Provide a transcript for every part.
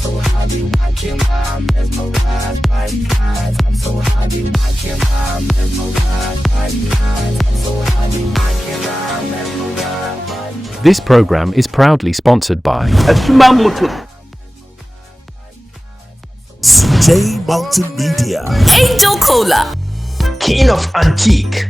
so happy, I can't lie, I'm mesmerized by you eyes. I'm so happy, I can't lie, I'm mesmerized by you eyes. I'm so happy, I can't lie, I'm mesmerized by you eyes. This program is proudly sponsored by Adwoa Motor. J Mountain Media. Angel Cola. King of Antique.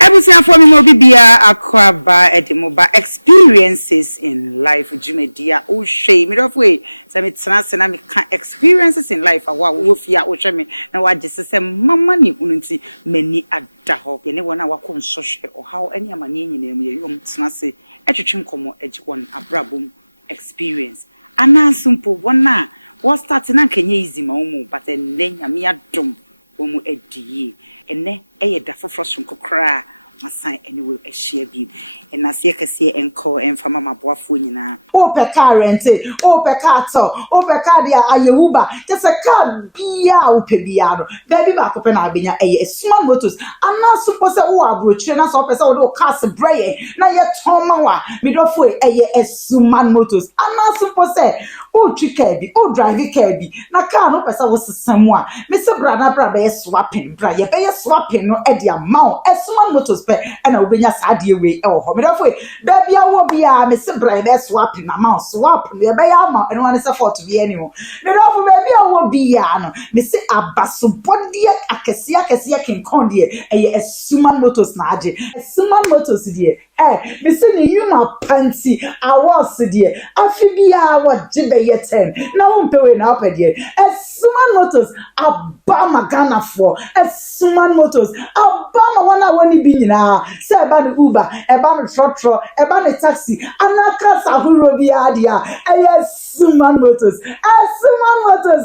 Ebusia for me mo bibia akwaba edimoba experiences in life jumedia o hwe me do way say me tena se na me ka experiences in life awa wo fia wo hwe me na wa gye se mama ni hunu nti mani ada ho ye ne wona wa ko nsohwe o haw ani amane nyina mu ye yom tena se etwetwe nkomo agi won abrabom experience anansumpo wona wo start na kenye easy ma wo but enne nyame adom wo mu adie enne eye da foforo sonko kra masan anyway a share bi and na se kase enko enfama maboafo nyina o pe car rent o pe car to o pe car dia ayewuba just a car bia o pe bia no baby ba ko pe na abenya eye small motors ana suppose o abrochire na so pese o do car se braye na ye toma wa midofo eye small motors ana suppose o twika bi o drive car bi na car no pese wo sesamu a me se bra na bra be swapping bra ye be swapping no e dia ma small motors and I will be a sad way or home. Baby, I will be a Mr. Brain swapping a mouse, swap, the bayama, and one is afford to be anyone. Maybe I will be an Mr. Abbasupondia, Akasia can condia, a suman motos naji, a suman motos dear. Mr. You know, Pansy, I was dear. Afibia, what jibbe yet 10. Now I'm paying up a dear. A suman motos, a bama Ghana for a suman motos, a bama one I want to be in. Say about the Uber, about the trotro, about the taxi, and I can't say who will be idea. Yes, suman motors,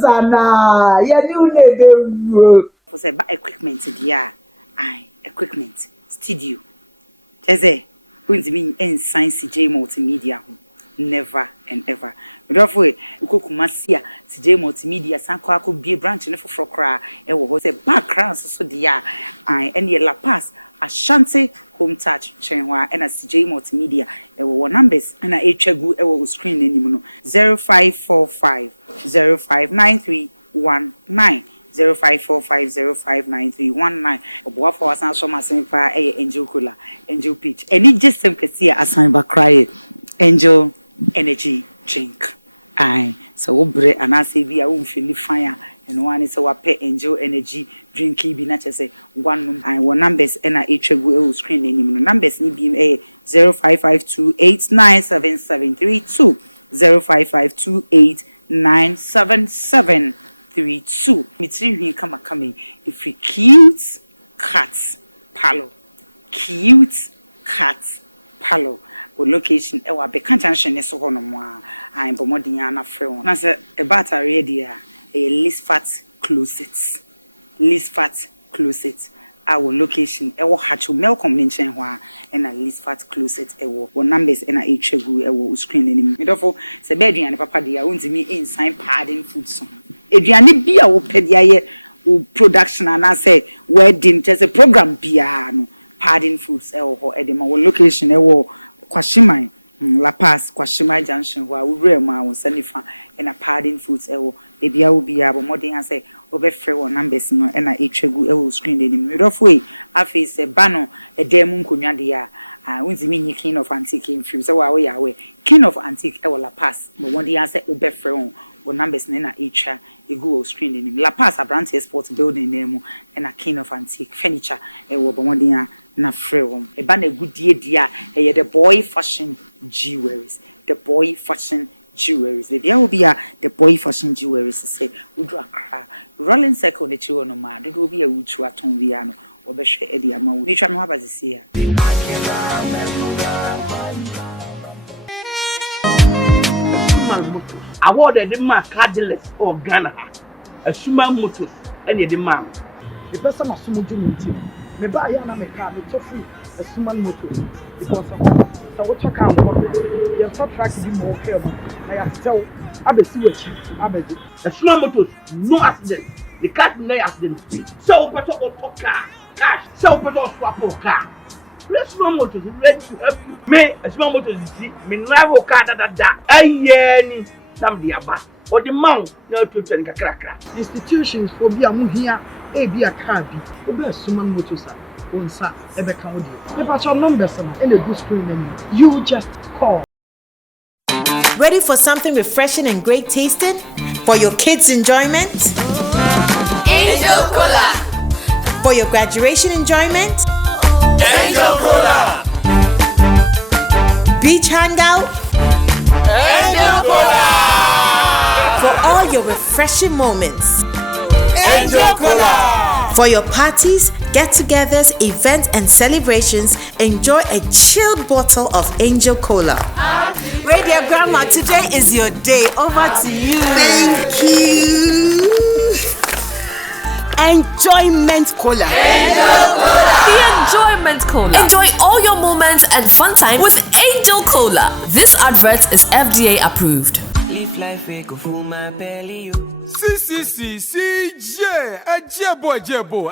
and na. Yeah, you need for say equipment dia equipment studio teze won't mean in science J multimedia never and ever therefore ukokuma sia CJ multimedia sanko akobie branch ne foforo kra e wo ho say background so dia any La Paz Ashanti home touch chenwa and CJ multimedia e wo numbers na etwagu e wo screen anim no 0545 059319 0545059319 oboafo asan so masenpa Angel Cola Angel Peach any just some kesi asan ba cry Angel energy drink so obre anase bi a wo feel fire and one is our pay Angel energy drink bi na chese one one numbers na etwagu e screen anim no numbers ni bi 0552897732 0552897732 mitri kama kame if you cute cats palo o location e wa be kantanhye ne so hono mo a bomodin ya na frɛ won na se e battery dia e Lisfat closet our location e wo hacho melcom ne nchen ho a na Lisfat closet e wo numbers na etwagu e wo screen anim medofo se be aduane papa dia wontimi inside padding food so aduane bia wo pedia ye wo production na say wedding just a program bia no padding foods e wo ho e de ma wo location e wo Kwashimai La Paz Kwashimai junction ho a wo wura ma wo sanifa e na padding foods e wo e bia wo bia bo modern say obefre wo numbers no e na etwagu e wo screen de nim medofo e afi se ba no e dem nkonwa de a wonzimi nyi King of Antique in film so wa we ya we King of Antique e wo La Paz bo modern say obefre wo numbers na etwa e go wo screen de nim La Paz Abrante Sports building name e na King of Antique furniture e wo bo modern na frewom e ba na gudie dia e the boy fashion jewelries the bia will be the boy fashion jewelries say udu akra rolling circle ne chiwo no ma do be a wutu aton bia no obehwe e dia ma wo ni twa me haba sisi ya Awarded the man Cadillac or Ghana a Suman Motors and the man the person of Sumuju me ba ya na me car me tofu a Suman Motors because so what check out your track be more careful I have tell abesi wachi abedi a Suman Motors no accident the car no accident so better auto car cash so better swap car Asuma Motors ready to help you. Me, Asuma Motors is me rival car da. Ayeni, nam the aba. Or the mount, no to turn kakra. Institutions for be a muhia, a be a car be. Obe Asuma Motors on sa, ebe can with you. If I your numbers and a good screen name, you just call. Ready for something refreshing and great tasting? For your kids' enjoyment? Angel Cola. For your graduation enjoyment? Angel Cola. Beach hangout? Angel Cola. For all your refreshing moments? Angel Cola. For your parties, get-togethers, events, and celebrations, enjoy a chilled bottle of Angel Cola. Radio Grandma, today is your day. Over to you. Thank you. Enjoyment Cola. Angel Cola. The Enjoyment Cola. Enjoy all your moments and fun time with Angel Cola. This advert is FDA approved. Live life, we go full my belly. Jebo,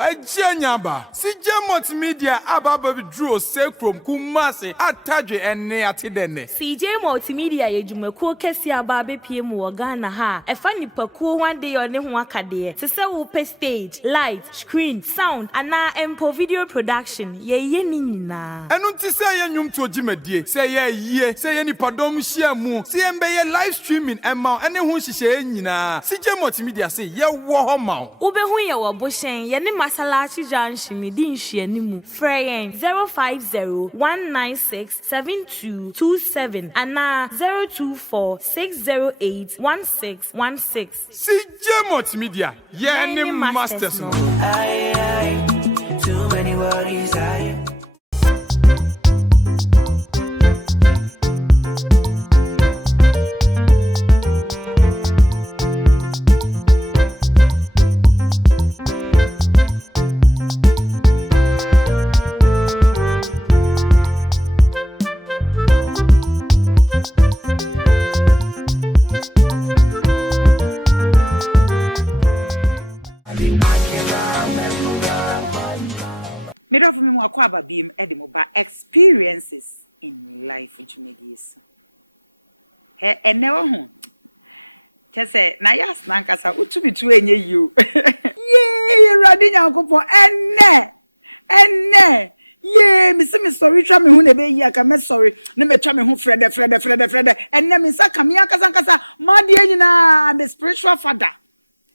Nyamba. CJ Multimedia Abababi Drew Sekrom Kumasi Atadre and Neatidene. CJ Multimedia Yejumeko Kesi Ababe PM Ghana ha. A funny paku one day on Nehwakade. Sese upe stage, light, screen, sound, ana empo video production. Ye nina. Anunti say yum to Jimedie. Say ye, say any padom shiamu. See ye live streaming and mount and who she say nina. CJ Multimedia say ye war mount. Ube huya wa bushen yeni masalachi janshimi din shienimu. Freyen 050-196-7227 ana 024-608-1616. CJ Multimedia, ye masters. Too many worries. Middle for me mo akwa bim edimoba experiences in life jumedies. He enewo ho. Chese Nayas nankasa utubitu enye you. Ye radi nyankopon enne. Ye me se me sorry twa me hu na be yi aka me sorry na me twa me hu frede enne me saka me akasa ma de nyina the spiritual father.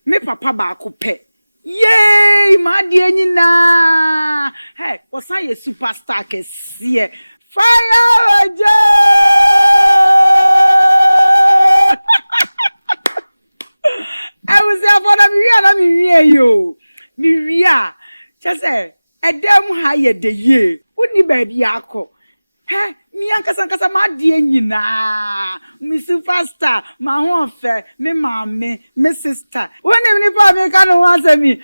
Me papa ba akopɛ. Yay, my dear Nina. Hey, what's a superstar case here? Fire Joe! I was there for the Miria, you. Miria. Just say, a damn higher the year. Wouldn't you, baby? Yako. Hey, me ankasa ma die nyina. Me superstar, my home fair, me mommy, me sister. When you pa me kan wan say me. Me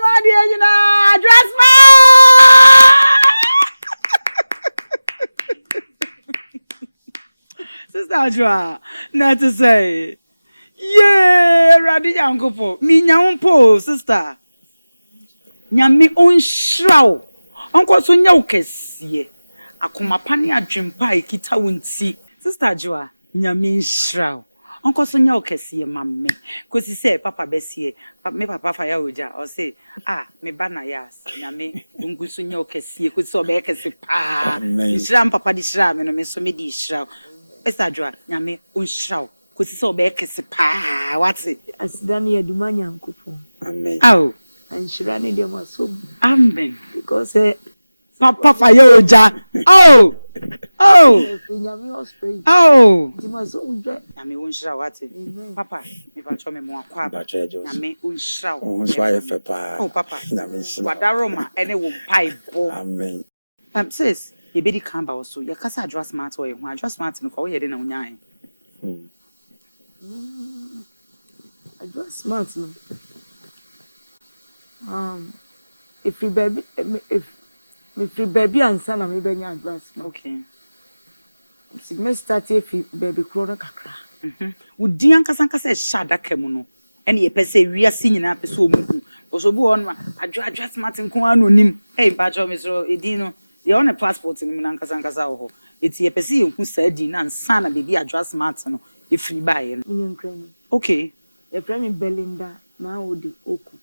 ma die nyina. Dress ma. Sister Adwoa, not to say. Yeah, Radi Yankopo. Me nyampo, sister. Nyame on shraw. Onko so nya ukesiye. Akoma pani adwempa ekita wonti. Sister Adwoa, nyame nshraw. Onko so nya ukesiye mamme. Kosi say papa besie. Me papa fa ya oja. O say, me ba Nayas. Nyame nguso nya ukesiye. Kosi so be ekesi pa. Nshram papa di shram me no me so me di shraw. Sister Adwoa, nyame onshraw. Kosi so be ekesi pa. What's it? Asidani edumanya nkufo. Amen. Oh. And Shirani de Maso. Amen. Because Papa Fayoja. Oh. Yami unshra wati. Papa, me pa chome mo akwa. Yami unshra. Oh papa. Wadaroma ene wo pipe. Amen. Sis, ye be di kamba also. Ye kasa Adwoa smart o ye ho. Adwoa smart no ko ye de na unyan. Adwoa smart no. If you baby answer na me benya advancement. Okay. Si me start if baby krono kakra. Udi ankasa shada kemu no. Ene ye pese wiase nyina pese omuhu. Osobu on ma adwa smart nko anonim. Ba jo me so edi no. Ye on a passport in Nankasa ho. It's ye pesi who said in and son and baby adjustment no if free buy. Okay. Your friend Belinda now the Oku.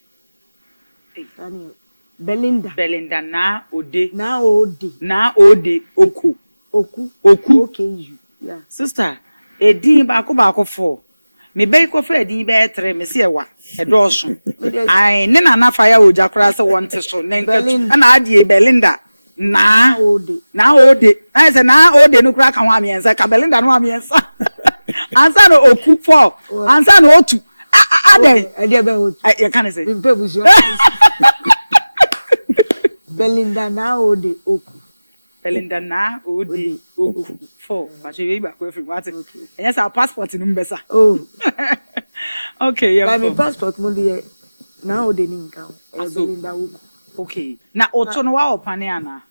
Belinda. Belinda na ode. Na ode. Na ode oku. Oku. Oku. Okay, you. Yeah. Sister, a din baako 4. Me be ko fa din be 3 me se ewa. E dooso. Ai ne na fire oja kra se won te so. Na ade Belinda. Na ode. Na ode. I say na ode no kra ka ho amiensa ka Belinda no amiensa. Ansa no oku 4. Ansa no otu. Ade. Ade be otu. You can say. Belinda na ode oku. Belinda na ode oku 4. But you back every what? Yes, our passport in Mbesa. Oh. Okay, yeah. My passport mo dey na ode ni nka. Belinda oku. Okay. Na oto no wa opane ana.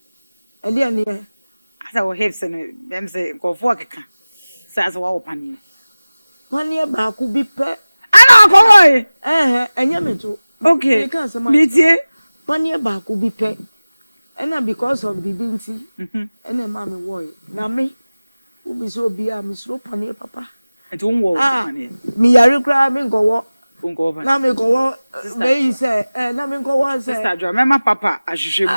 Ade ani e. Asa wo hips no dem say ko fo keka. Say asa wa opane. Pani ba ku bi pe. Ana ko boy. Enya me to. Okay. Metie. Pani ba ku bi pe. And because of the binti, and a mammy boy. Now me, who be so be a miss rope on your papa. And don't walk. Me, I cry, me go walk. Now me go walk. They say, and I mean go on, sister, remember papa, as you should.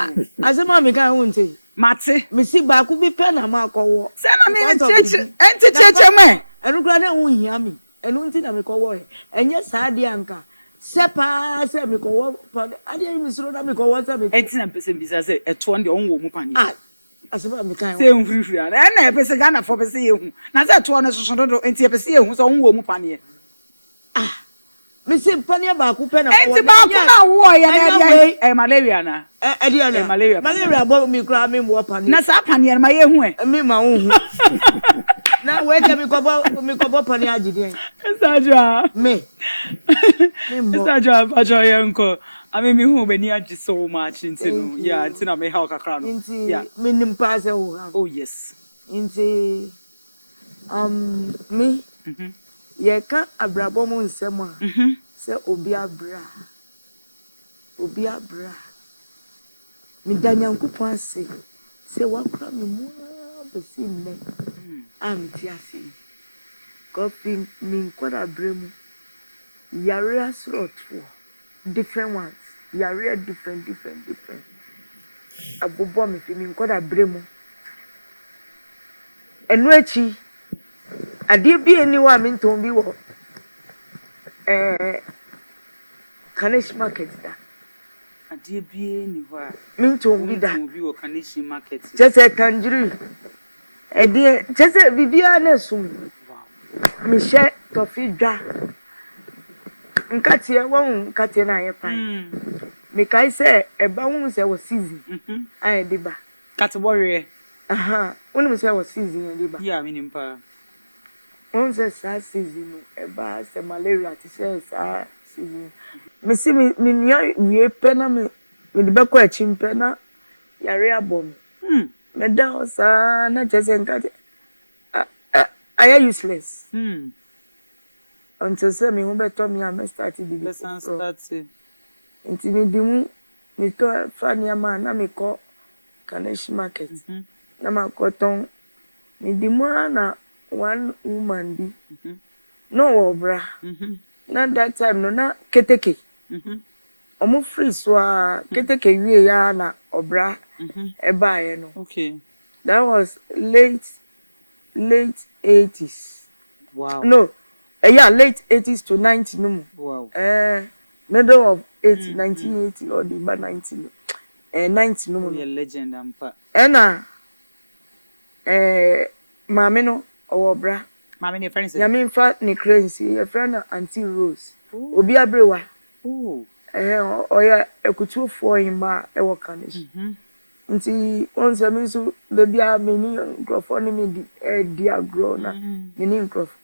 As a mammy can't want to. Mate, me see back could be pen and mark or walk. Send me in church, and to church, man. And look at who hear me. And one thing I make away. And yes, I dear Sepa say me ko pon ade mi suro na me ko won say me entina pese bi say eto on de on wo mu pani aseba me kan say unfrifri na na pese Ghana for pese yehu na say eto on so do enti pese yehu so on wo mu pani me say pani ba ku pe na enti ba ku na wo ya na malaria na malaria bo mi kra me mo pani na sa pani na ma yehu me ma hu na we te mi ko bo pani agide Sajwa me Sajwa Sajwa yanko I mean me who be near so much into yeah into me how kakra no yeah me nim pass oh yes into me ye ka abrabo mo nsem a se obi abra me danyankopon ase se wakra me mu besi nne am tiasi copy me kwada bremu yare asrot for different ones yare different abobo me fi me kwada bremu enu echi ade bi eni wa me nton bi wo Ghanaian market da ade bi eni wa me nton bi da bi wo Ghanaian market chese tanjiri ede chese bibia na sum me she tofi dwa nkatie won nkatie na ye pan me kai se eba won se wo season ai de ba katebore won se wo season de ba ya me nimpa won se sa season eba se malaria ti se sa season me si me nia wie pe na me de be ko achi mpe na yare abom me da o sa na chese nkatie I are useless. Until say me who better me I start the business start. Until me dimu me to fania man na me call Ghanaian market. Na ma cotton me dimu na one woman bi. No obra. Na that time no na keteke. Omo free so keteke wie ya na obra eba ye no. Okay. That was late 80s. Wow. No, yeah, late 80s to 90 no. Wow. Middle of 1980 or the about 90. 90 no. You're a legend, ampa. Mami no or bra. Mami, your friends. Yami fa ni crazy. Your friend Auntie Rose. Obi abrewa. Oh. Oya ekutu for him ma e work Ghanaian. Nti on se mi so de bia me ni nkrofo ni me di agro na me ni nkrofo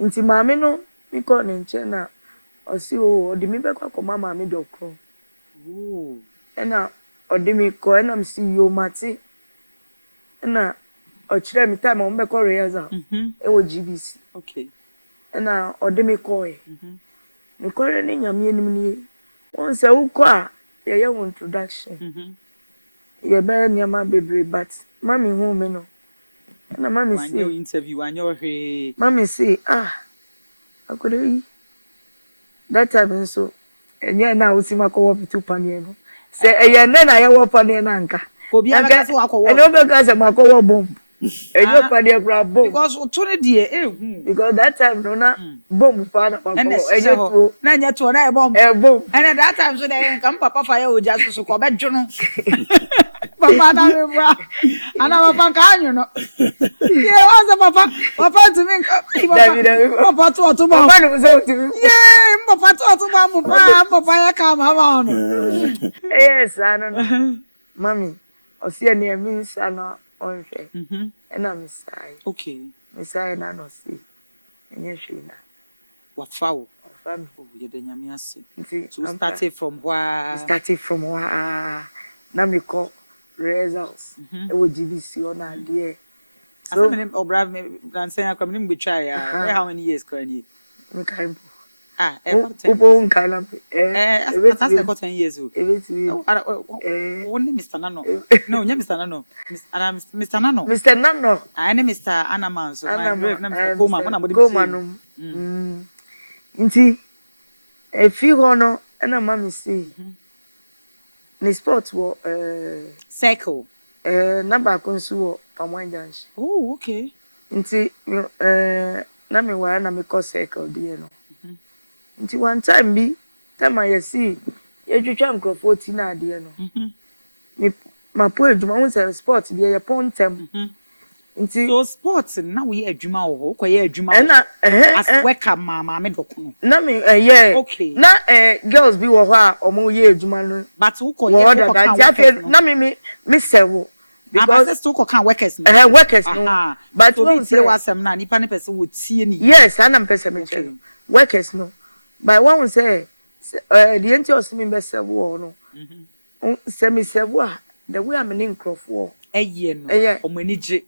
nti maame no mi ko ne nche na o si o de mi be kwa ko mama me do kro na o de mi ko na mi si yo mate na o kire mi time o be ko rehearsal e wo GBC okay na o de mi ko mi ko re ni nyame anim ni won se wo ko a ye ye introduction ye be nyama bebre but mommy hu me no na mommy When say you interview and your hey mommy say akoda that time so enye na usima ko wopitu panie no say eye na ye wo panie na nka obi abeka so akwo ene obeka se makowo bomb enye panie kra bomb because to die because that time no na bomb pa na makowo enye tuo na enye tuo na e bomb and that time so dey kam papa fa ya oja so ko be dwono papa na me bra ana papa ka anyu no ye was papa to me papa to bomb papa no so to me yeah papa to bomb papa ya ka ma no yes no mami osi ene mi nsa na onhwe na misai okay misai na no si enye hwe na wafawo ye de nyame ase so started from where na me call results e wo GBC on ade so me obra me gansen akwa me betwa ya how many years can you me kind upo nkala that's like 10 years old only Mr. Nano no nya Mr. Nano Mr. Nano I am Mr. Anaman so na Goma na body Goma nti e fi hono na mama say ni sport wo cycle na ba ko nso wo Pamwanjanshi oh okay nti na me wa na me ko cycle die no nti one time bi time I see e twetwa nkrofo ti na ade no me mapo eduma won say sport die ye pontem nti so sport na we adwuma wo ko ye adwuma as worker mama me dokuno na me okay na girls bi wo ho a omo ye adwuma no but wo ko ye wo kan na me sewo because still ko kan workers no workers no but we say wasem na nipa ne person wo tie ni yes ana person me check workers no by one say the enti osimi be sewo no semi sewo the way am in nkrofo eye no omanije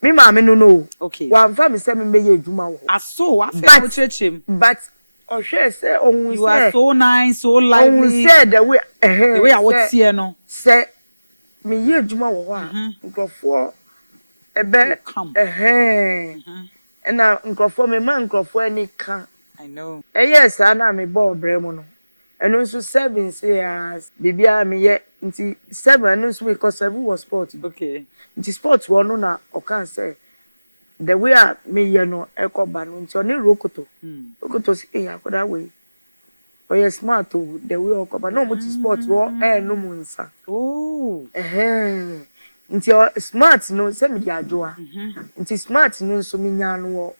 me ma me no okay one fam say me be ye adwuma wo aso afa wo chechem but ohwe say ohun say you are so nice so lively ohun say the way I would see no say me ye adwuma wo a nkrofo ebe na nkrofo me ma nkrofo ani kan I know yes ana me ball bremo no eno nso 7 say as bibia me ye nti 7 eno nso because 7 was sport okay nti sport wo no na o kan say the way me ye no ekoba no nti oni rokoto say akoda we o yes smart o the way okoba no mo ti sport wo no mo nsa nti smart no say me di Adwoa nti smart no nso me nya no wo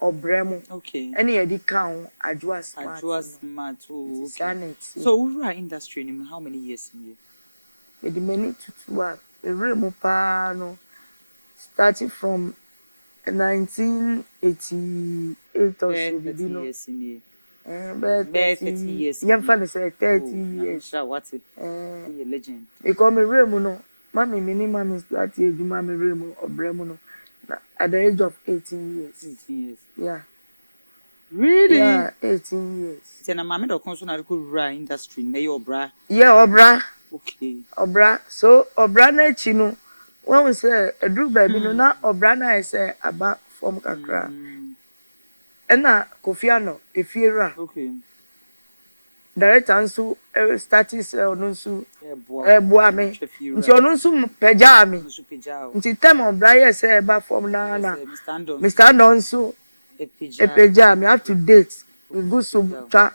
obremo okay any edi kan Adwoa smart okay so ura industry ni how many years in here with the many tutua remo pa no starting from 1988 or so bibi no years in here 30 years yam fa say 30 years sure what you legend because me remo no mama me ni mama start eduma me remo obremo no at the age of 18 years. 18 years. Yeah. Really? Yeah, 18 years. Tena mama do konso na ko rura industry na your obra. Yeah, obra. Okay. Obra. So obra na chi no when we say edru baby no na obra na say aba form kakra. Ena Kofiano efiera. Okay. Director nso starting say ono nso eboa me. Nti ono nso peja me. Nti time obra ye say eba form na Mr. Andon nso epeja me up to date. We go so twa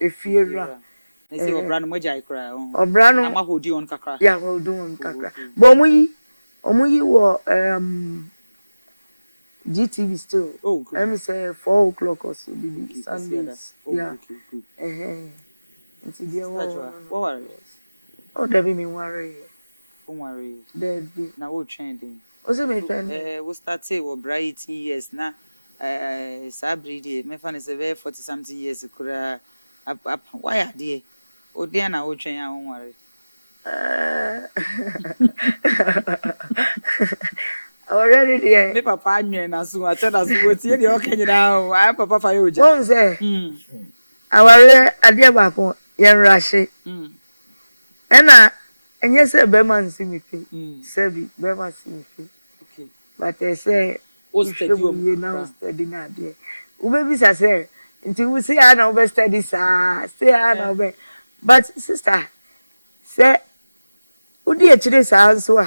efiera. Na say obra no moja ikra on. Obra no na ma hodi on kakra. Yeah, hold on kakra. But omuyi wo GTV still. Oh, good. Let me say 4 o'clock or so. Sundays. Yeah. Good. Until the what worry? Oh, Debbie, me worry. Don't worry. Debbie. Now what trending? What's me trending? We started with bright years na. Sabridi. Me fan is a 40 something years. Kura. Why are they? Oh, they are now what trending? Don't worry. Already there. Me papa anwe na so ate na so tie de o kenyina o ai papa fa yo ja. Won say. Aware ade ba ko yen rahye. Ena And yes, a beman see me fee. Sebi, Bema see me fee. Okay. But I say, you now study now, dear. Ubaby, I say, until we see I know best study, sir. Stay I know. But, sister, say, Udi actually sounds so.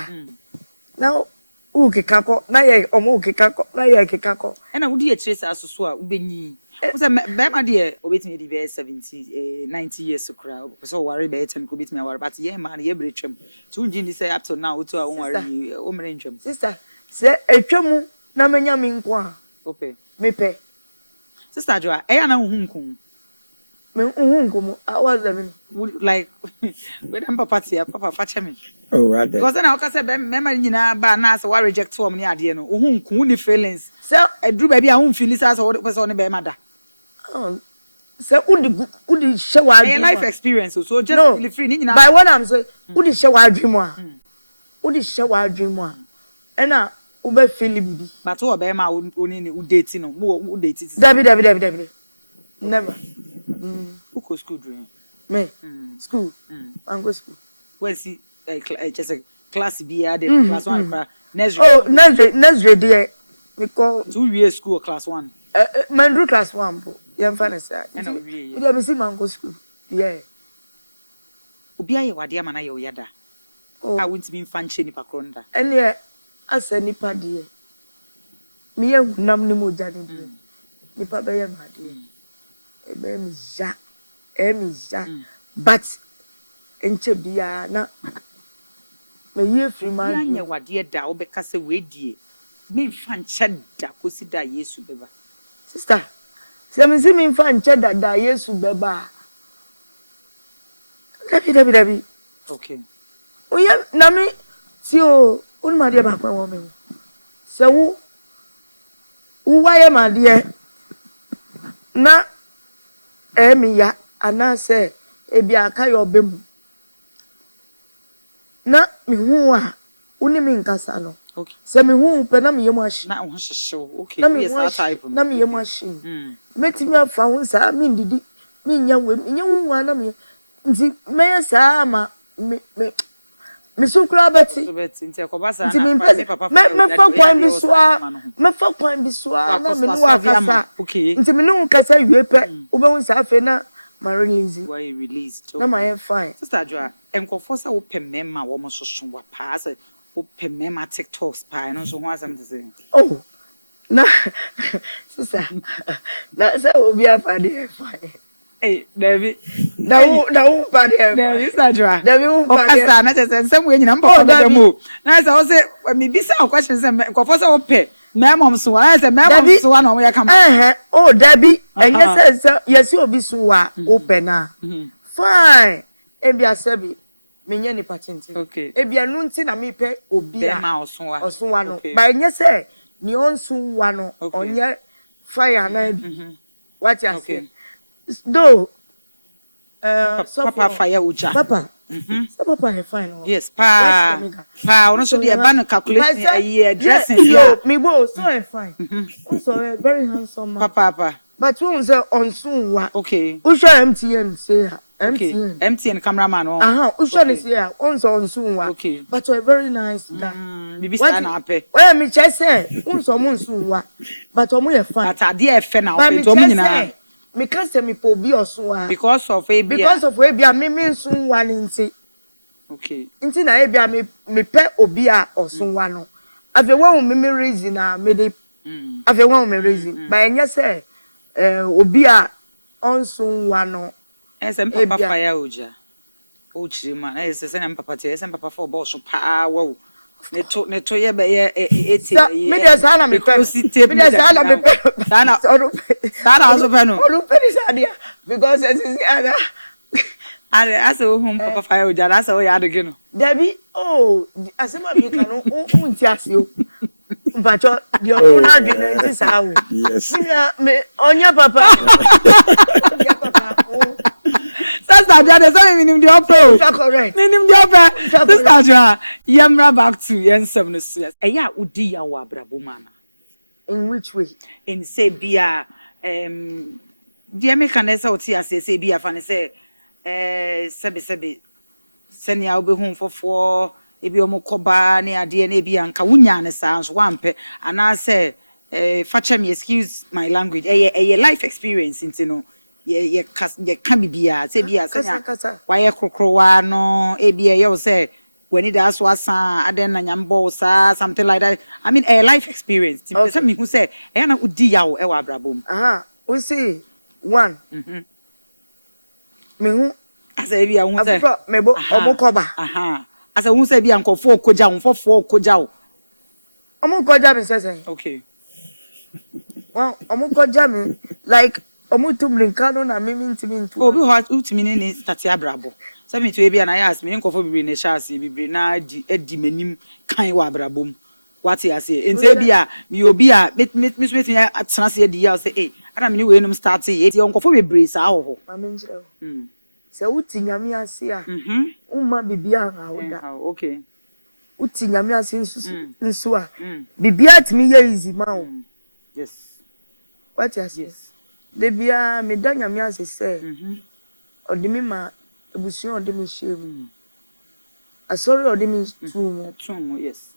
Now, kako, na ye omo kako, na ye kako. And I would be trace as so ubeni. Was a bema dear, obey me the 70, 90 years to crowd. So worry better and could beat me our but yeah, man, ye bridgem. 2 gins say up to now to our own Sister, say a chumu na menya minkwa. Okay. Me pay. Sister Joa, I know whom. I was like when I'm papa fetch me. Oh, right. Because then I say memory na ba na so reject to me ade no. Ohun kun ni feelings. So e dru baby a hun feel as what person on be mada. Oh. So udi show our life experience so just no, feel free ni na. By what I'm say udi show our dream a. Udi show our dream a. E na ube feel bibi. But wo be ma oni ni date no. Wo date. David. Never. Who go school dream? Me. School. I'm go school. Where see just a class B class 1 nursery. Oh, nursery there. Because 2 years school class 1. Man class 1 po. Yam fanasa. And we dey see man go school. Yeah. Obi aye wade ama na ye oyada. I want to be fanche nipa kronda. Ene asa nipa de. Me ye nam ni moja ni de. Nipa be ye ma de. Emiza. But enche bia na me ye free man. Ya wade da obeka se we die. Me fanche da kosi da Yesu beba. Sister, se me si me fanche da Yesu beba. Dabi. Okay. Oya na me ti o ma de ba kwa wo me. Se wo wa ye ma de na emiya anase ebi aka yo bemu na mi hu a uni mi nkasa no okay se mi hu pe na mi yemu ashi na ho hyehyew okay yes that type na mi yemu ashi metimi afa hu sa mi ndidi mi nya hu na mi nti me sa ma mi sukura beti nti ekobasa na papa me fa kwan bi soa na me no akasa okay nti me no kasa yue pe obehu sa afa na ma release why released na my fine sister Joa enkofo sa wo pemema wo mo soso wa pa sa wo pemema TikToks pa no so ho asam te say oh na sister na say obi afa de fine hey David na wo pa de David sister Joa David wo pa de okasa na say nsem we nyina mpa pa mo na say wo say me bisa question say enkofo sa wo pe na mom so na say me mom so na wo ya kam oh David enye say yes obi so wa open na fine ebia sebi menye ni patenti okay ebia nu nti na me pe obi a ma oso wa no ba enye say ni onsu wa no onye fire na bi what you say do so papa fire uja papa so papa he fine yes pa ono so dey ban calculation a dressing yeah me go so fine so very handsome man papa but won say onsu wa okay who show MTN say MTN cameraman who show this here onsu wa okay but a very nice guy bibi sta na ape well me che say onsu wa but omo ye fine but ade e fe na ope to omo nyina me can say me po bi osun wa because of ebia me nsun wa nti okay nti na ebia me pe obi a osun wa no ave won me reason na me dey ave won me reason ba enye say obi a onsun wa no esem papa fire oja o chiri ma na ese na papa te ese papa for boss pa wo ne to ye be ye eti me dey say na me pe me dey say na me pe sana also pe no olu pe dis adia because it is ada are aso hum papa fire oja na so ya adege no Debbie oh asema mi kan no unti ase o mpacho di o na dwene nti sa wo yes me onya papa Sister Joa, there's something minim the opera. That's correct. Minim the opera. Sister Joa, yamra back to yensem no so. Eya udi ya wa brabo mana. In which way? In say bia the American say oti ase say bia fa ne say sebe send ya obe home for ebi omokoba ne ade na ebi anka wunya ne sa so wampe ana say fache me excuse my language a life experience intino ye can bibia say bia senya why krokrowa no ebi ye wo say when it as was aden na nyambo sa something like that. I mean a life experience. Tell me who say e na udi yawo e wa brabom. We see one. Me hu asa bia hu say mebo omokoba. Asa hu say bia nkofo okoja hu fofo okoja wo. Omokoja me say. Okay. Well, omokoja me like omutumlinkano na mimi ntimi ntu. Obi ho utimi ne start abrabo. So me to bia na yas me nkofo bibiri ne chance bibiri na edi manim kan wa abrabom. What you say? Ente bia me obi a me atena se edi ya say ana me we num start e nkofo bibiri sa ho. Mama njere. Se uti nyame ase a. Umma bibia ha oda. Okay. Uti nyame ase nsu a. Bibia timi ye easy ma o. Yes. What you say? Yes. De bia me da nyame ase say. Odimi ma ebusuo odimi shemu. Asori odimi tumu. Yes.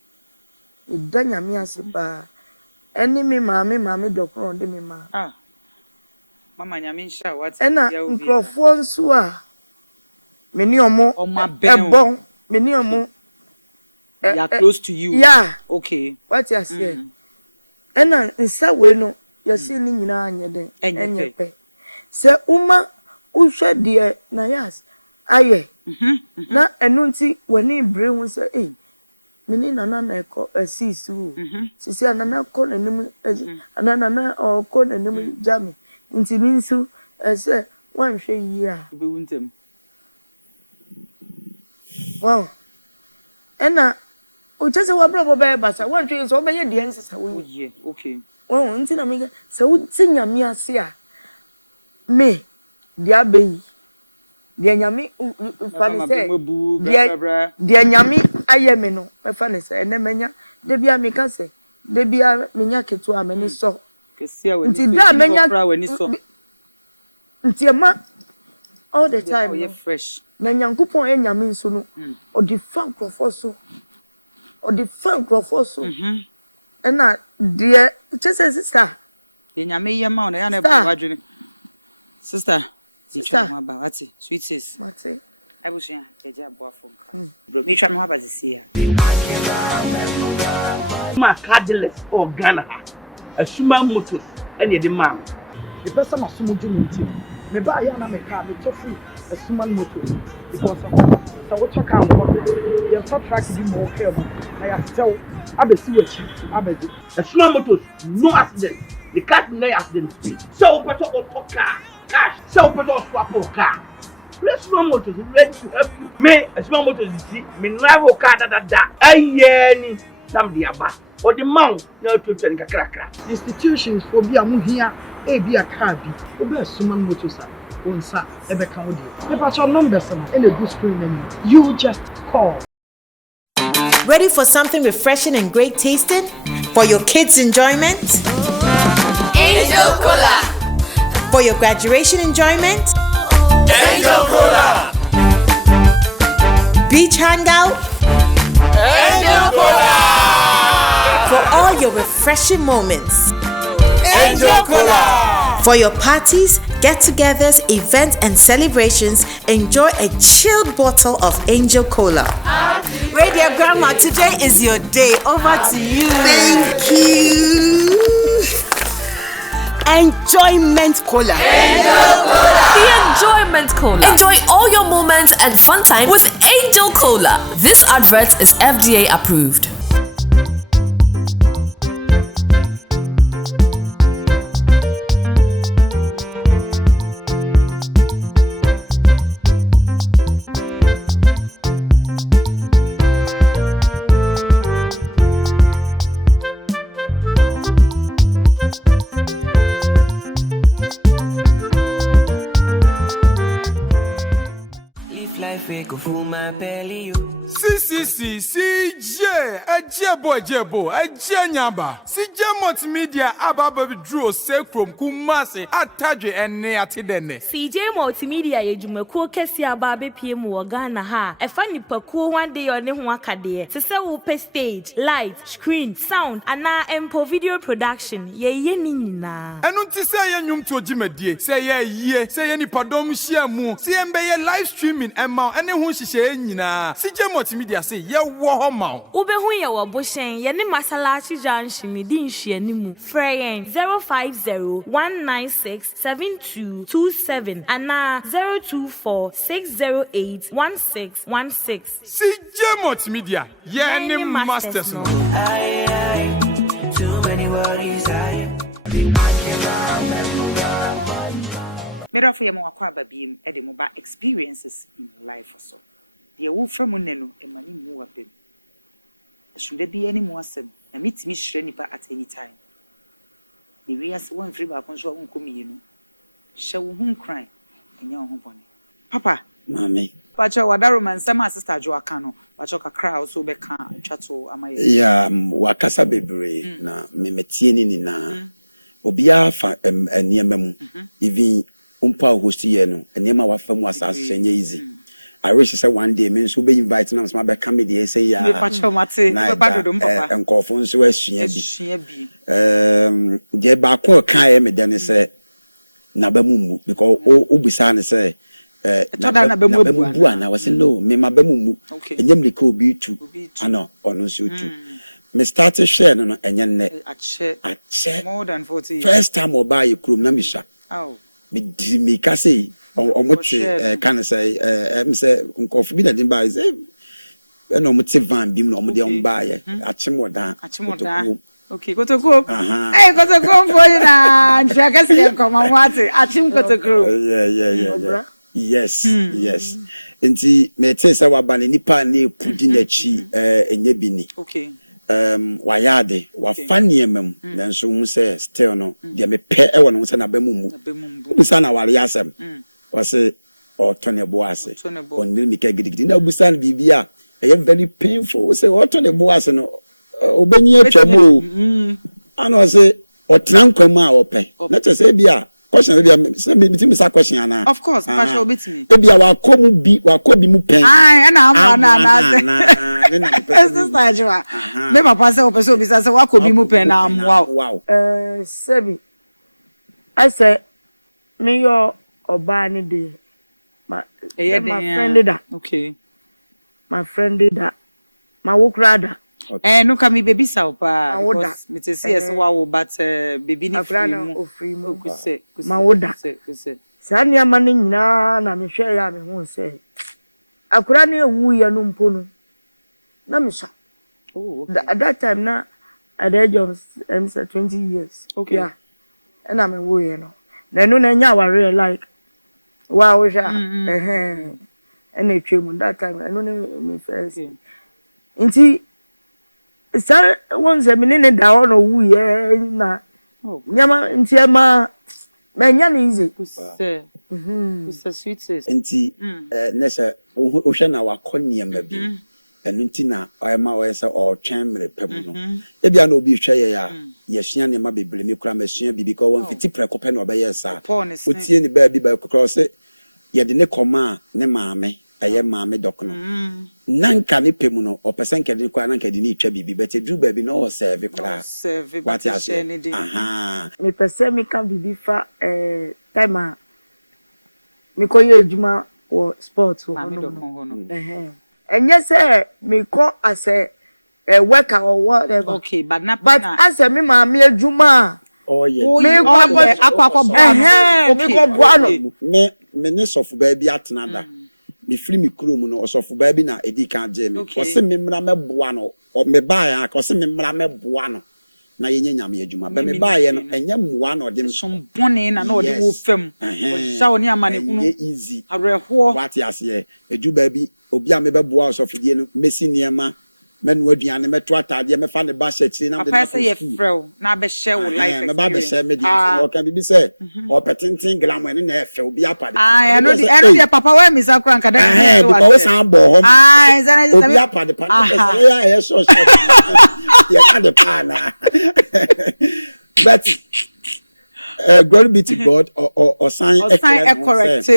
Me da nyame ase pa. Eni me maame dokoro odimi ma. Mama nyame nsha what ena nkrofo nso a meni omo ebon meni omo they are close to you. Yeah. Okay. What you say? Ena nsa we no yesi ni nyina anyede enyepe. Se uma uhwe de Nayas aye. Na enu nti wani bre hu se meni nana na eko asisu. Sisi anana ko nanim anana na ko nanim jami. Nti minsu say wan hwe yi a be wuntem. Wow. Ena o chese wa brabo be basa wan hwe so be ye de nsesa wo. Yeah, okay. Wow, nti na me se wo tinyame ase a me dia beyi. Dia nyame fa ne se dia nyame aye me no me fa ne se ene menya de bia me ka se de bia menya ketu a me ni so. Nti da menya nti ma all the time you fresh na nyankopon enyame nso no o di fan crofo so ena de chese sister enyame ye ma na ya na ebu adwene sister twa ma ba wati sweet sis mate abushia eja boafo bro mi twa me ha ba sisi ya ma cardless or Ghana asuma motos ene de mam the person asumu dwuminti me ba ya na me ka me tofu asuma motos because so what talk am you track di mo care na ya tell abesi wachi abedi asuma motos no accident the car no accident so better auto car cash so better swap car asuma motos ready to help you me asuma motos see me drive car da ayeni dam dia ba or the mount na to tell kakrakra institutions for bia mu hia e bia car bi obi asuma motos a onsa ebe kan odi me pa cho numbers na e le do screen na you just call. Ready for something refreshing and great tasting for your kids' enjoyment? Angel Cola. For your graduation enjoyment? Angel Cola. Beach hangout? Angel Cola. For all your refreshing moments? Angel Cola. For your parties, get-togethers, events, and celebrations, enjoy a chilled bottle of Angel Cola. Radio Grandma, today is your day. Over to you. Thank you. Enjoyment Cola. Angel Cola. The Enjoyment Cola. Enjoy all your moments and fun time with Angel Cola. This advert is FDA approved. Live life, we go for my belly, you. CJ, Ejebo, Ejenyaba, CJ Multimedia, Abababi Drew, Sekrom, Kumasi, Atadre, and Neatidene. CJ Multimedia, Yejumeko, Kessia Babe PM, Ghana ha. A funny paku one day on Nehwakade. Sisa upe stage, light, screen, sound, and na empo video production. Ye nina. And until say yum to Jimmy, say ye, say any pardon, Shiamu, see live streaming, and mount any who she say, Nina. CJ Multimedia say, ye war mount. Ube huya wa boshen, ye ni masalachi jan shimi din shienimu. Freyen 050-196-7227 and na 024-608-1616. CJ Multimedia, ye any masters no. Too many worries, Mera for yemo akwa babiem e de mo ba experiences in life also. De wo fra mo nenu e mani mu wapem. Sunde bi ani mu asem. Na mitimi hire nipa at any time. The we as one free ba kon so won komi yenu. Hye wo hu cry. Enya wo bone. Papa, mami. Pacho wada romance ma sister Adwoa kan no. Pacho kakra also be kan twato amaye. Yeah, wakasa bebre na me metie ni na. Obia fa eniema mu. Even umpa hosti ye no eniema wa fa mu asase hyenye easy. I wish say one day me so be invite na so be come dey say ya. Me pacho mate, me ba dodom papa. Enkofo nso asua bi. Je ba ko kan e me den say na ba mu because obisa ne say na ba mu bu ana we say no me ma ba mu. Enyem le ko bi tu. Ano ono nso tu. Me started share no enye ne. Ache. More than 40 years. First time oba ye krum na me sha. Oh. Me ka say omote kan say me say nkofu bi na din ba say e no mote van bim no mo de on ba ye achimoda. Okay, kotoko. Eh, kotoko for you na ntraka se koma wate achim kotoko. Yeah. Yes. Enti me tell say wa ba nipa na pudi na chi enye bi ni. Okay. Wayade wa fanie mem nanso hu say still no de me pe e wono say na ba mu busa na ware yasem wa say otone bo ase onil mi ka gidigidi na busa na bibia e very painful say otone bo ase no obenyi atwamo ana say otran kwam a ope na te say bia question bia say bitim sa question ana of course pastor obetimi e bia wa kobi mu pen na Sister Adwoa. Me papa say opeso obisa say wa kobi mu pen na amwa. Wow. Sebi. I say me yo oba ni de. My friend da. Okay. My friend da. My wokra da. No ka mi baby sa pa because me say yes wa wo but baby ni free mu. Ma woda. Sa ni ama ni nyina na me hwe ya me hu say. Akura na ewu ye no mpo no. Na me sha. Oh, okay. At that time na at the age of 20 years. Okay. Yeah. And I'm a you know. Na no na nya ware like wow sha. And a twem that time I know me first. Nti sir once me ne da ho no wu ye na. Nyama nti ema menya na easy. Kusa sweetest. Nti nesa o hwe na wakonni ema bi. Nti na oyema oyesa o twemre pemu no e bia na obi hwe ye ya ye hia ne ma bebre me kura ma hia bi because won fiti prekope na obaye sa otie ni ba bi ba kokro se ye de ne koma ne maame aye maame dokno nanka ne pemu no o pesen ke de kwa nanka de ni twa bibi bete dru ba bi no o serve kura what ya say me pese me kan bibi fa time me ko ye ejuma wo sports wo no and yes, me call as a worker or whatever. Okay, but as a me mammy Juma. Oh, yeah. Me of baby at nada. Me free me crew, no, so for baby na edi can't jam. Or send me mrame buano, or me buy, or send me mrame buano. Na yenye nyame adwuma ba me ba ye no enyam one or dem some bone na no de wo fam o sha oni amane kunu easy areho what ya se edu ba bi obi a me beboa osofidie no mesi niema men would be an metrata, the me found the basket in the person ye fro, na be share with life experience. My baby said, or can be said, or patenting glamour in the FL be up. I know the papa where Miss Akran can because I'm born. Ah, is that be up at the pan. Yeah, so yeah, the pan. But glory be to God or sign a correct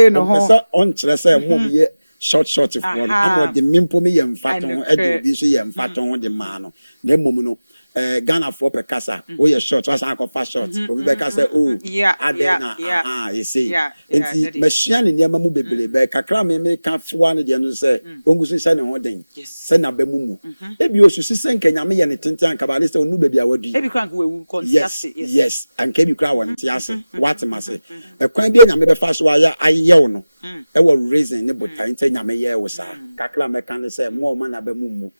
on say short if one. I'm the mimpo me yem fat on edu so yem fat on the man. The momuno Ghana for per casa. Oh yeah short was anko fast short. Obi be ka say oh yeah you see. Enti machine ni nyama mu bebele be kakra me ka fwa ne de no say ongusu say ne ho den. Say na be mumu. Ebi osusu say nkanya me ye ne tenten anka ba say onu be bia wadu. Ebi kran ko we conscious. Yes and kebi kra won ti ase. What ma say. E kwan bi nyame be fa so aya ayew no. E wo reason ne botai ntanya nyame ye wo sa. Kakra me kan say mo ma na be mumu.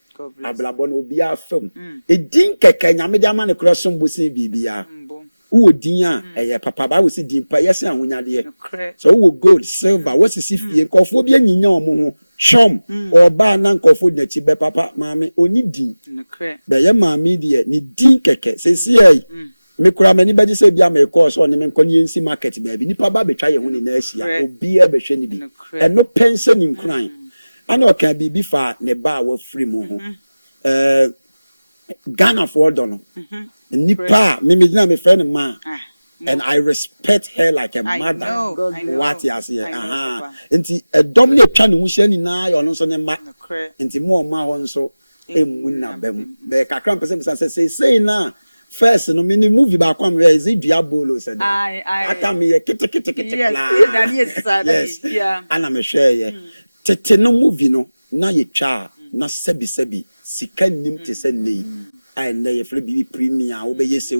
Ablabo no obi afam edin keke nyame de ama ne krosom bosi bibia wo din a eye papa ba wo si din pa yesi ahonyade so wo gold silver wo si fie nkofo bi anyinya omo ho shom oba na nkofo na chi be papa maame oni din be ye maame de ni din keke sesi ai me kura mani baji se bia me course on me nkoni ensi market ba bi nipa ba betwa ye ho ni na ahia obi e behwe ni bi eno pension in crime ano kan bibi fa ne ba wa free mu ho Ghana for dono nipa me dina me friend ma and I respect her like a mother what you say enti edom ne twa ne hu hia ni na yo no so ne ma enti mo ma ho nso emu na bem be kakra person say na first no mini movie ba kwa me is diabolo said ata me kete yes yeah ana me share ye tete no movie no na ye twa na sebi sika nim te se nei ai na ye fle bibi premier wo be yese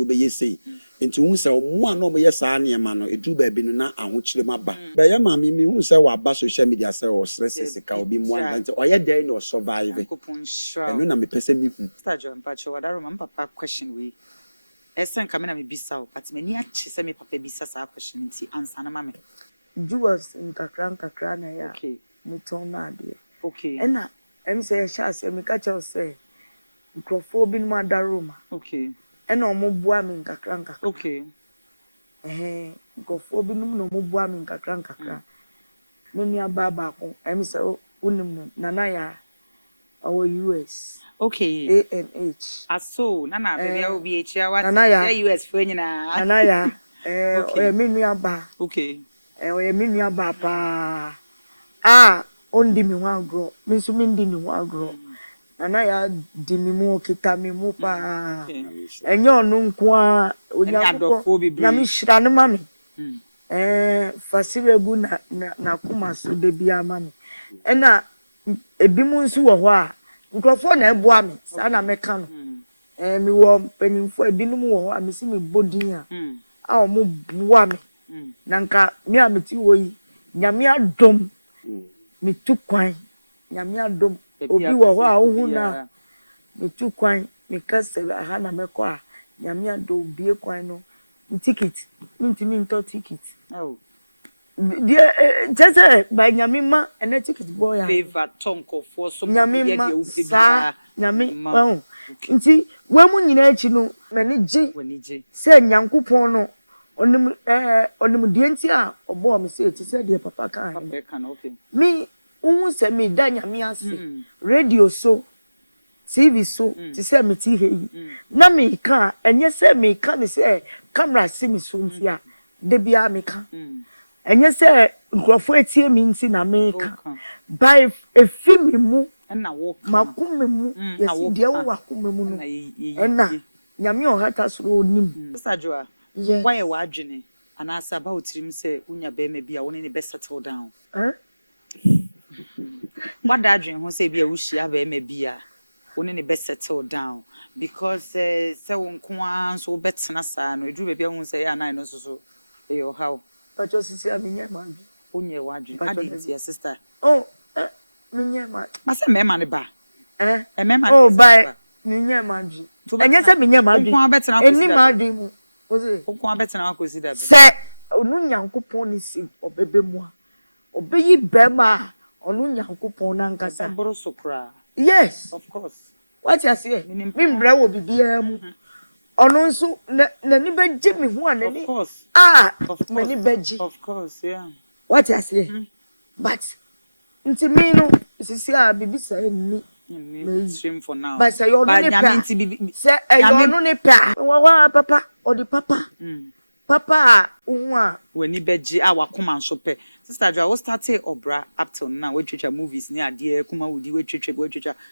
enti hu se mo ano mo yesa na ma no edu ba bi no na ahokyire maba be ye ma mi hu se wa ba social media se o stress sika obi mo an enti oye dey no survive eno na me pese mi hu Star John Pacho wadaro ma papa question we esen kamena me bisa but me ni achi se me papa bisa sa question nti answer na ma me Juwas nkakra na ya me ton na de okay ena em say chance me ka che say microphone bi no adaroma okay ena omo bua me nkakra okay microphone bi no mo bua me nkakra me ni ababa ko em say unim na ya our US okay ANH aso na baby I will be here what US for nyina na ya me ni aba okay me ni aba pa ondi mi ho agro me so me ndi mi ho agro na ya di mi mu kita mi mu pa enye onu nko a onyankopɔ na me hira ne ma me fasiregu na kuma so de bia ma me na ebi mu nso wo ho a nkrofo na eboa me sa na me ka no mi wo panimfo ebi no mu wo ho a me si me bodin a o mu boa me na nka me a me ti wo yi nyame adom me tu kwan nyame adom obi wo ho a hu na me tu kwan me kase ha na me ko a nyame adom bie kwan no ticket ntimi nto ticket just by nyame ma ene ticket boy ya favor tonko for some nyame ma sa nyame ma nti we mu nyina achi no mani je se nyankopon no onim die nti a obo me se ti se de papa kan mi se mi da nyame ase radio so TV so ti se mi ti he na mi ka enye se mi ka ni se camera se mi so nti a de bia mi ka enye se nkrofo etie mi nti na mi ka by efi mi mu na wo makumi mu yesi de wo akumi mu no na nyame o hata so onim Sajoa why wa adwene anasa about him say unya be me bia woni ne be settle down what that adwene ho say bia wo hia be me bia woni ne be settle down because say won ko an so betena sa no edu be bia ho say ya nine no so e yo how but just see aminya ma unya wa adwene aditi sister minya ma say me ma ne ba me ma oh bye minya ma dwi enye say minya ma dwi eni ma dwi mu oze okon abetena akosi da be se onu nyankopon ni si obebe mu a obeyi be ma onu nyankopon na nkasa boro sokra yes of course What you say? Me mbra wo bibia mu. Ono nso na ni beji me ho anani. Of course. Me ni beji. Of course, yeah. What you say? But nti me no sisi a bibi say ni. Stream for now. But say you no ne pa. Say you no ne pa. Wa papa or the papa. Papa unwa when ni beji wakoma nso pe. Sister Adwoa, what started obra up till now? We treat movies near dear, kuma wudi we treat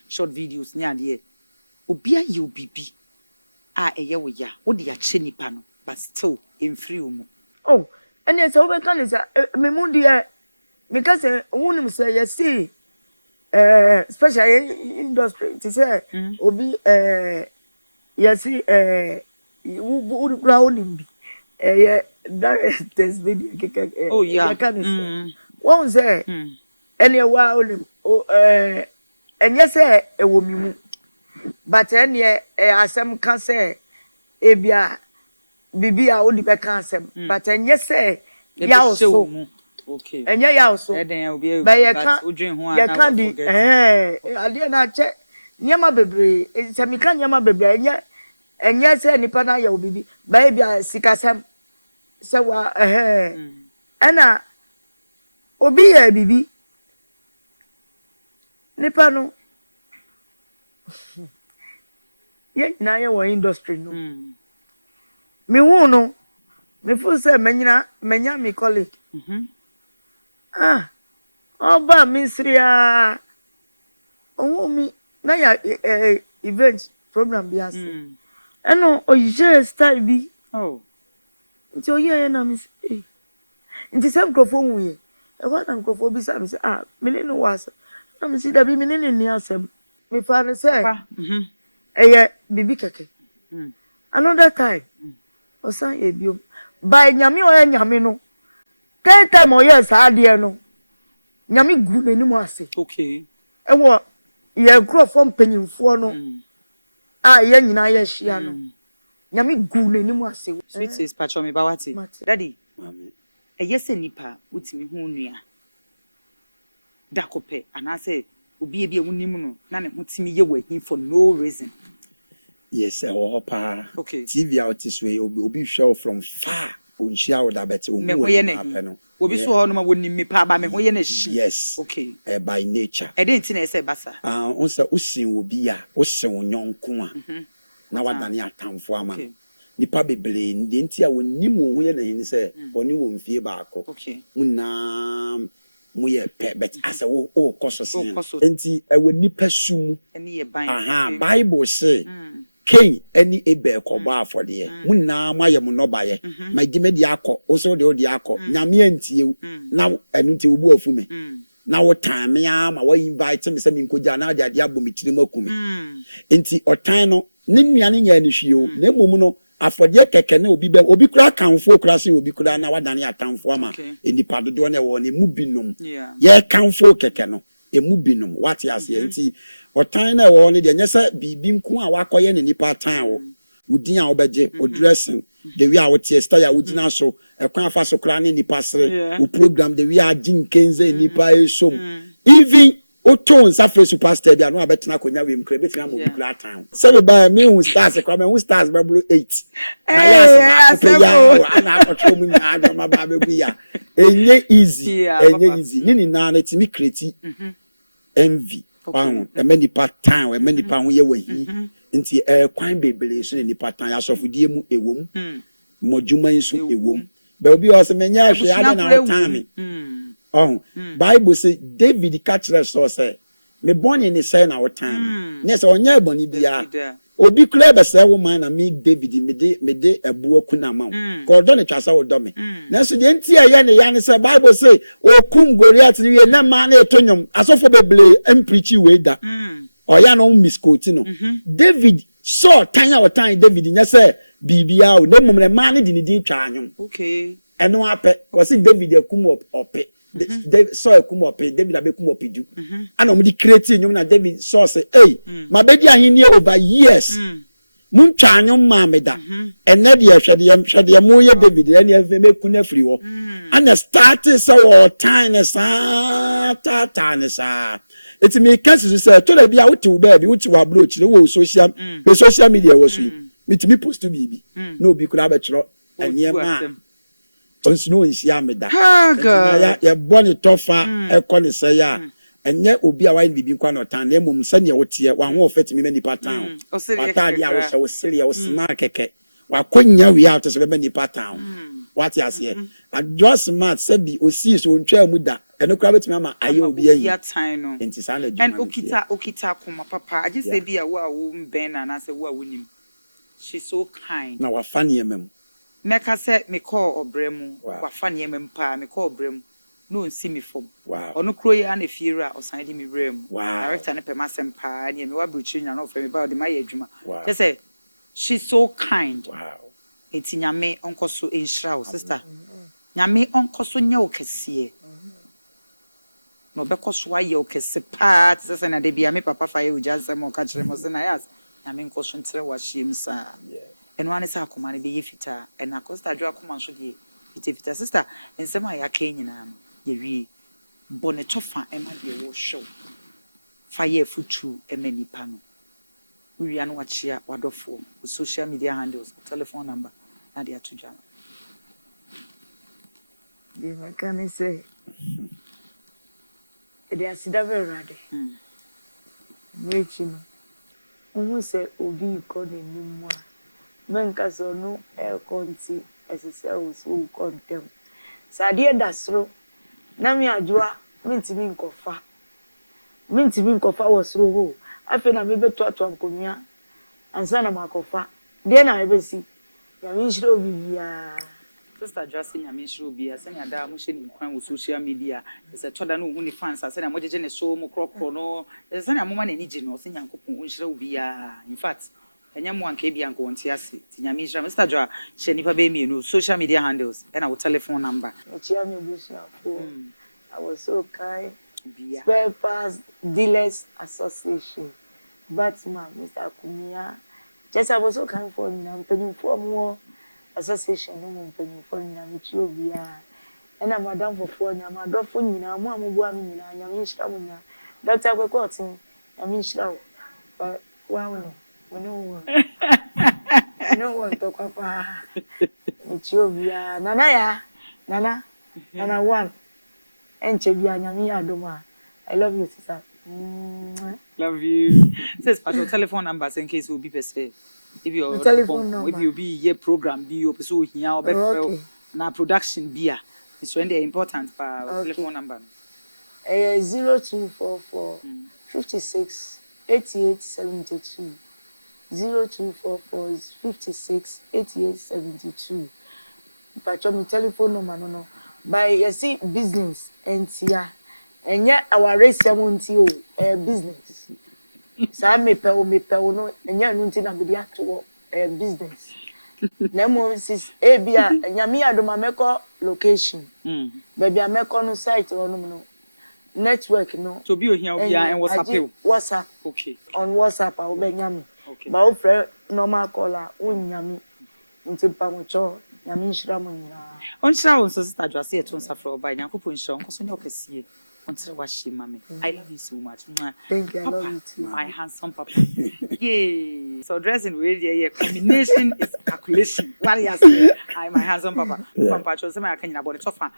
short videos near dear. Obia you bibi. Eye we ya. What the acheni pano, but still in free umu. Oh, and yes, over can is me mundi because won't say yes see especially industry to say obi yes see would ground him directors video oh yeah one say any while and yes e wo mi mu but any asem can say ebia bibi a odi be can asem but and yes ya also okay enye ya also eden obi but odwen ho ya can di ade na che nyama bebre se mi kan nyama bebre enye se nipa na ya obibi ba bia sikasam se wa ana obi ya bibi nipa no ye na ye wo industry no me hu no me fu se menya me colleague oba misria owo mi na ya event program bi ase eno oje style bi nti oye na mi nti sem krofo hu ye e wa na krofo bi sa mi se me ne no was na mi si da bi me ne ni asem me fa ne se eye bibi keke another time osan ye biom by nyame o nyame no time o ye sa de no nyame gu na ni mu ase okay e wo ye krofo mpanyimfo no ye nyina ye hia no nyame gu na ni mu ase sweet says pacho me bawati daddy yese nipa wutimi hu nua dakope anase obi e wunim no na ne hutimi ye wahin for no reason. Yes, pa. Okay. TV out this way obi show from far on share with that me hoye ne obi so ho no ma woni me pa ba me hoye na shi. Yes. Okay. By nature. E dey nti na ese basa. Onse usin obi a usin onyonko a na wadane atamfo ama. Okay. Nipa beble ndi nti a woni mu hoye na yin se oni wo mfie ba akọ. Okay. Munna muye pe bet asa wo koso sin. Nti e woni pasum. Eni ye ban. Bible say King any ebe koba for the munna maye mu no baye ma gime di akọ oso de odi akọ nyame antie na enu nti obu afu me na wo time ya ma wa invite me se me nkoja na ade abomitiri makumi nti otan no ne nuane nya ni hwio na emom no afode keke na obi kura kanfo kura se obi kura na wadane atamfo ama enipa dodo na wo ne mu binom ye kanfo keke no emu binom what yas ye nti otan na wo ne de nyese bibi nko a wakoye ne nipa tan wo udin a obeje o dressing the way a wo tie style a udina so ekwan afa so kra ne nipa sere o program the way a jinkenze nipa esom even o ton safre superstar bia no abetena konya we mkre betina mo kra tan se be ba me hu stars kra me hu stars be 8 na yas ba ya ana akotro mu nya adoma ba be ya enye easy nini na na timi kreti envy many part time many pa ho ye wahi nti kwan bebele so ni part-time asofodie mu ewom modjuma nso ewom be obi o se menya hwe ade na time Bible say David catch so say me born in the sign our time ne se onya eboni bia obi kura be say woman na me David me de Adwoa kuna ma ko do ne twasa wo do me na so de nti aye ne ya ne say Bible say okum Goliath ni na ma na etonyom asofo bebele empreachi we da oya no misquote no David so tanya o tan David nya say bibia o ne mum ne ma ne di twa anyom okay eno ape was David akum ope David saw akum ope David abekum opedu ana mo di create nyom na David saw say hey ma be di ahini over years mun twa anyom ma me da ene de hwede mo ye David ene efe meku na free wo ana start say o tan sa ta ne sa It's me cases say to the be out to baby which wa broach no social media was we. Me post to bibi. No be could have a chro and near ma. Once no in Siameda. Ya bonny toffa e call say ya. And yet will be a wine bibi kwa no tan dem mum sanya wotie wa ho ofet me ni patan. Watadi a was silly was smart keke. Wa konya we out to be ni patan. What you say? And just smart say be o see so ntwa mu da. Eno kra betimi ama aye obi ayi. Ya time no. Enti sale And okita kuma papa. I just say be a wo ben and I say wo wonim. She's so kind. Na wa fani emem. Meka say me call obremu. Wa fani emem pa me call obremu. No see me from. Wow. Ono kro ya na fiera o san di me rem. Wow. Director ne pema sempa na me wa bruchi nya no from about the my adwuma. Wow. Just say she's so kind. Wow. Eti nyame onko so enhira o sister. Nyame onko so nya o kese. No beko so aye o kese pa tse na de bia me papa fa ye o jansem o ka kire mo se Nayas. Nyame onko so ntre wa hiem sa. Eno ane sa akoma ne be ye fita. En akosta adwa akoma so de fita sister. Ensem aya ka nyina no. Ye wi bone tofa ema de wo show. Fa ye futu ema nipa no. We are no watchia wadofo social media handles telephone number na dia to jam. The mechanic say they are sida very ready. Reaching. Who say obi ko ni mu a menka so no e konti esese o so kontem. Sadie dasro na mi Adwoa mintimi nkofa. Mintimi nkofa wo sro ho. Afi na mebe to nkonua ansa na makofa de na ebesi ya mi nshiro bibia Sister Josie nya mi nshiro bibia se na da mo hye ni kwan wo social media se toda no hu ni fans se na mo jeje ne so mo kropro no se na mo ma na ni je no se nyankopon nshiro bibia in fact enya mo anka bia nko wonte ase ti nya mi nshiro Sister Joa hye ni pa be mi no social media handles and our telephone number chia mi busia for I was so kind. Spare Parts Dealers Association. Batman, Mr. Kumia. Just I was so kind for me. I'm paying for more association. I'm paying for me. I'm Ethiopia. And I'm madam for 4 years. I'm a dog for me. I'm a boy. I'm in Shramuna. Doctor, we're cutting. I'm in Shram. But wow, no one talk about Ethiopia. Nana one. And Chebia Nyami Adoma. I love you, sister. Love you. Says special telephone numbers in case we'll be per se. If your telephone number, if you be your program, be your person here or better na production beer. It's when they're important for telephone number. 0244 56 88 72. 0244 56 88 72. But your telephone number no. By you see business and here. And yet our race 70 business. So I me pe no and yet no na be to business. Nemo sis ebia nyame adoma meko location. Baby I make on site or no network no. So be here and WhatsApp. WhatsApp. Okay. On WhatsApp I will be nyame. Okay. Ba o frɛ normal caller o nyame. Nti pa mo cho nyame nshira mo nyina. On shira on Sister Josie to nsafra oba nyankopon nshira nko so nya okese. I love you so much. Thank you. Papa, I love you too. My handsome papa. Yay. So dressing with yeah, combination is calculation. What you say? My handsome papa. Papa, chose me akanya body tofa.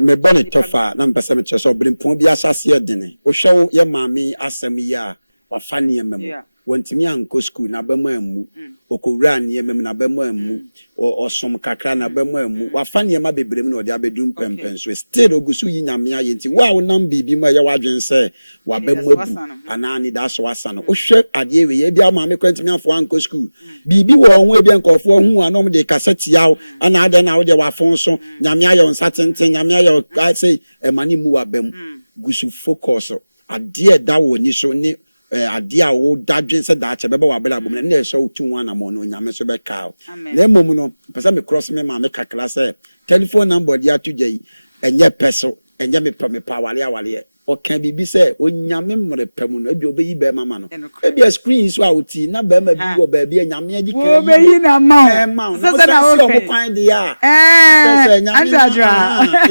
Me body tofa na mpese me cheso brimpon bi asase edene. O hwe ye maami asem yi a wa fa ne emem. Wantimi anko school na ba mu amu. Okowura ne emem na ba mu amu. Osom kakra na ba mu amu. Wa fa ne ma bebrem na ode abedum pempen so still ogusu yi nyame ayenti. Wa wo nam bibi mu ye wadwen se wa ba mu abu. Anani da so asa no. O hwe ade we ye bia maami kwantimi afo anko school. Bibi wo ho e bia nkofo hu anom de kaseti yawo. Ana ade na wo de wa fon so nyame ayo nsatenten nyame ayo I say emani mu wa bam. Gusu focus ade da wo ni so ni adia wo dadwen se da chebeba wa bela bom na so tu wana mo no nyame so be ka na mom no pesa me cross me ma me kakla se telephone number dia tu jai enye peso enye me pa wale awale ɔka bibi sɛ onyame mmere pɛ mu no ebi obeyi bɛrima ma no ebi a screen so a woti na bɛrima bi wɔ baabi a nyame adi kan obeyi na ma o sɛ na ɔmo kwan de a sɛ nyame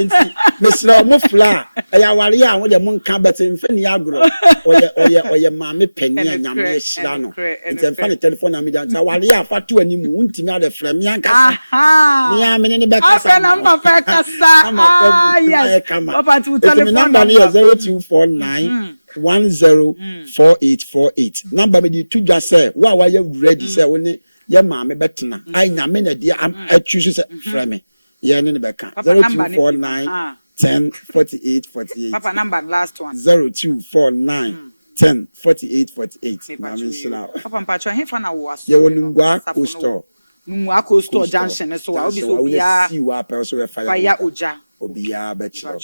nti mesrɛ ɔmo fla ɛyɛ aware a wo de mo nka bɛte mfɛ ni agorɔ ɔyɛ maame pani a nyame ahyira no nti mfa ne telephone na media nti aware a fa to anim wontimi ade frɛ me ankasa me a me ne bɛkasa afɛ na mpa fɛ kasa yes papa tu telephone number is 0249 104848 number me di to just say wa ready say we ne ye maame betena ai nyame na dia atwu so say frɛ me ye ne bɛka 0249 104848 papa number last one 0249 104848 maame sila papa mpacho he fa na wo aso ye wonungwa coaster nungwa coaster junction so wa obi so bia si wa pe so fire oja obiya betro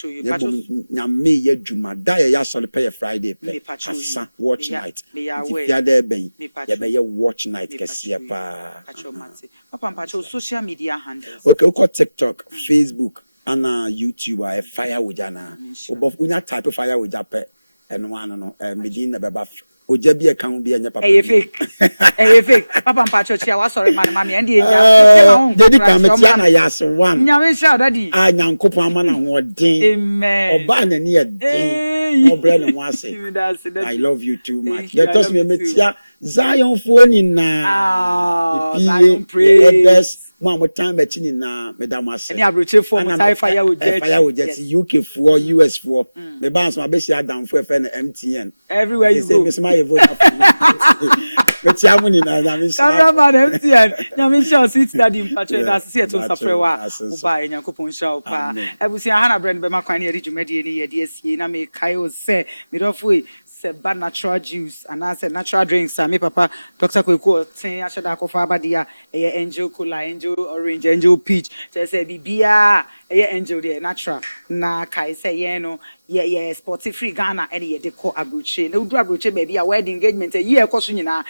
nyame ye dwuma da ye sole pay Friday play asa watch night ya da ben ye be ye watch night kese pa papa mpacho social media handles okay uko TikTok Facebook and YouTube I fire wojana obof unya type fire wojape eno anu no medin na beba oja bi account bi anya papa eh fake papa mpacho chia wa sorry man mama ndi enya dedi kametia na yas one nyame sha daddy nyankopon ama na ho den amen oba na ne den obre no ase I love you too much let us me metia Zion phone na Zion praise mo time be chini na medam ase any abroche for mo tie fire with jet UK for US for me ba so be share down for na MTN everywhere you go me smile vote metia mo ni na nyame cameraman MTN nyame sha sit daddy mpacho na ase to safrewa uba enyankopon sha pa ebusi ahana brand be makwan na ridwumade ni ye de asie na me kai o se me dofo se bad natural juice and I said natural drinks me papa Dr. Kweku ten ashada akofa abadia angel cola angel orange angel peach say bibia angel there natural na kai say ye no ye sporty free Ghana and ye de ko abroche na udu abroche baby a wedding engagement ye ekoso nyina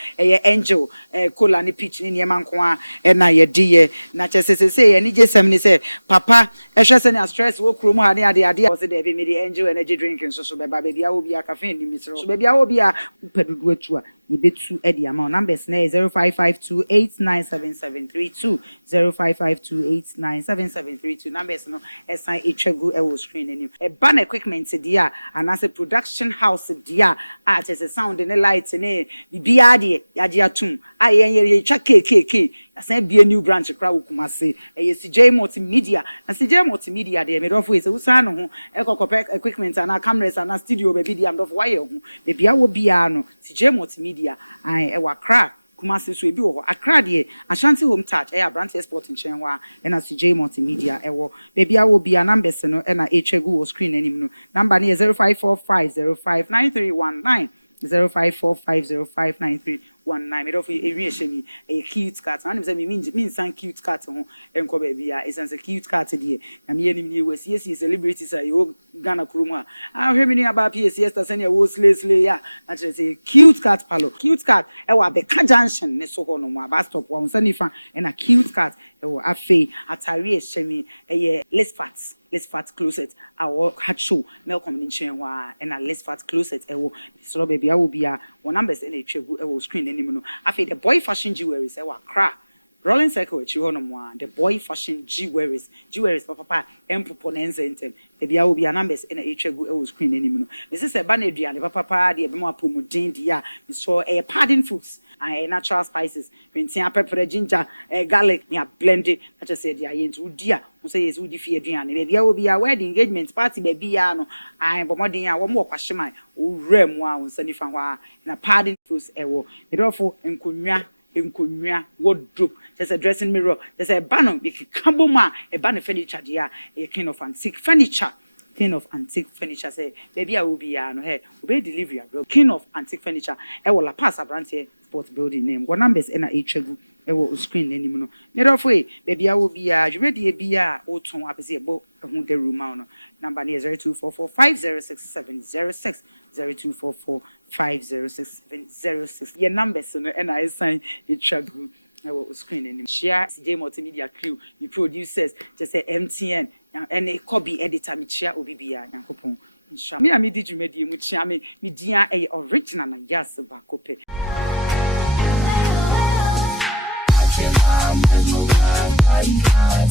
angel cola ni peach ni niam nko a na ye de na say ye ni jesem ni say papa ehwe say na stress wo krom ha ne ade was there be me the angel energy drink so beba baby a obi a caffeine ni so baby a obi a pedudu atu a ye betu e the amount numbers na 0552897732 0552897732 numbers no esan etwagu e wo screen anim e ba na equipment dia and as a production house dia at as a sound and light ne bibia de yaje atum a ye twa kk asan bia new branch kra wo Kumase e CJ multimedia na CJ multimedia de me dofo ise usan no ho ekokopɛ equipment and cameras and studio baby dia am dofo why ho bibia wo bia no CJ multimedia ai e wa kra Kumase so ebi wo ho Accra de Ashanti home touch e Brand Export nchen wa e na CJ multimedia e wo baby a wo bia numbers no e na etwegu wo screen anim no number ne 0545059319 0545059319 me do for eri ehemi a cute cat and say me mean san cute cat ho enko ba bia esan say cute cat de na me enim ni wasi yes celebrities are yo Ghana krom a hwe me ni aba PS yes ta say wo slay ya na say cute cat palo cute cat e wa be ka junction ne so ho no mo aba stop wa unsa ni fa e na cute cat e wo afei atari ehemi e less fat closet our hat show Malcolm Nichenwa wa and a less fat closet e wo so baby a wo bia wo numbers e na etwegu e wo screen anim no afei the boy fashion jewelry say wa kra rolling circle echi ho no mo the boy fashion jewelry papa empopo na nzentem baby a wo bia numbers e na etwegu e wo screen anim no me say ba na aduane papa de be mo apomodin dia so e padding foods and natural spices pentia pepper ginger garlic me a blend it I just said ya into dia we say yes we di fie aduane baby a wo bia wedding engagement party baby ya no and bomodin a wo mo kwahye man wo rem a wo nsani fa ho na padding foods e wo me therefore nkonwa wardrobe just a dressing mirror just a banner be kamboma a banner furniture dia a kind of antique furniture say baby I will be no hey we delivery king of antique furniture e will la pass abrante sport building name what numbers na etwegu e will screen anim no me therefore baby I will be ready be o ton apese e bo hu the room no number 0244506706 0244506706 your numbers no and I sign etwegu e will screen anim share CJ multimedia crew the producers just say MTN and a copy editor me chia obibia yankopon insha me a me di dwumadi mu chia me dia original Nayas Boaku.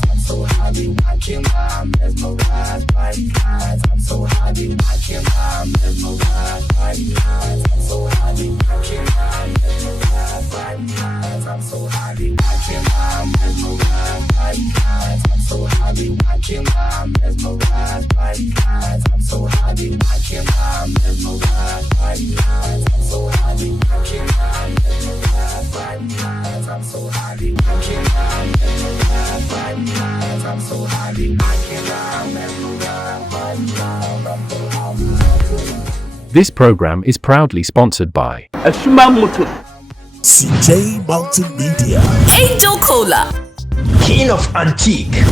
I'm so happy, I can't lie, I'm mesmerized by you guys. I'm so happy, I can't lie, I'm mesmerized by you guys. I'm so happy, I can't lie, I'm mesmerized by you guys. I'm so happy, I can't lie, I'm mesmerized by you guys. I'm so happy, I can't lie, I'm mesmerized by you guys. I'm so happy, I can't lie, I'm mesmerized by you guys. I'm so happy, I can't lie, I'm mesmerized by you guys. I'm so happy, I can't lie, I'm mesmerized by you guys. I'm so happy, I can't lie, I'm mesmerized by you guys. This program is proudly sponsored by Adwoa Motor, CJ Mountain Media, Angel Cola, King of Antique.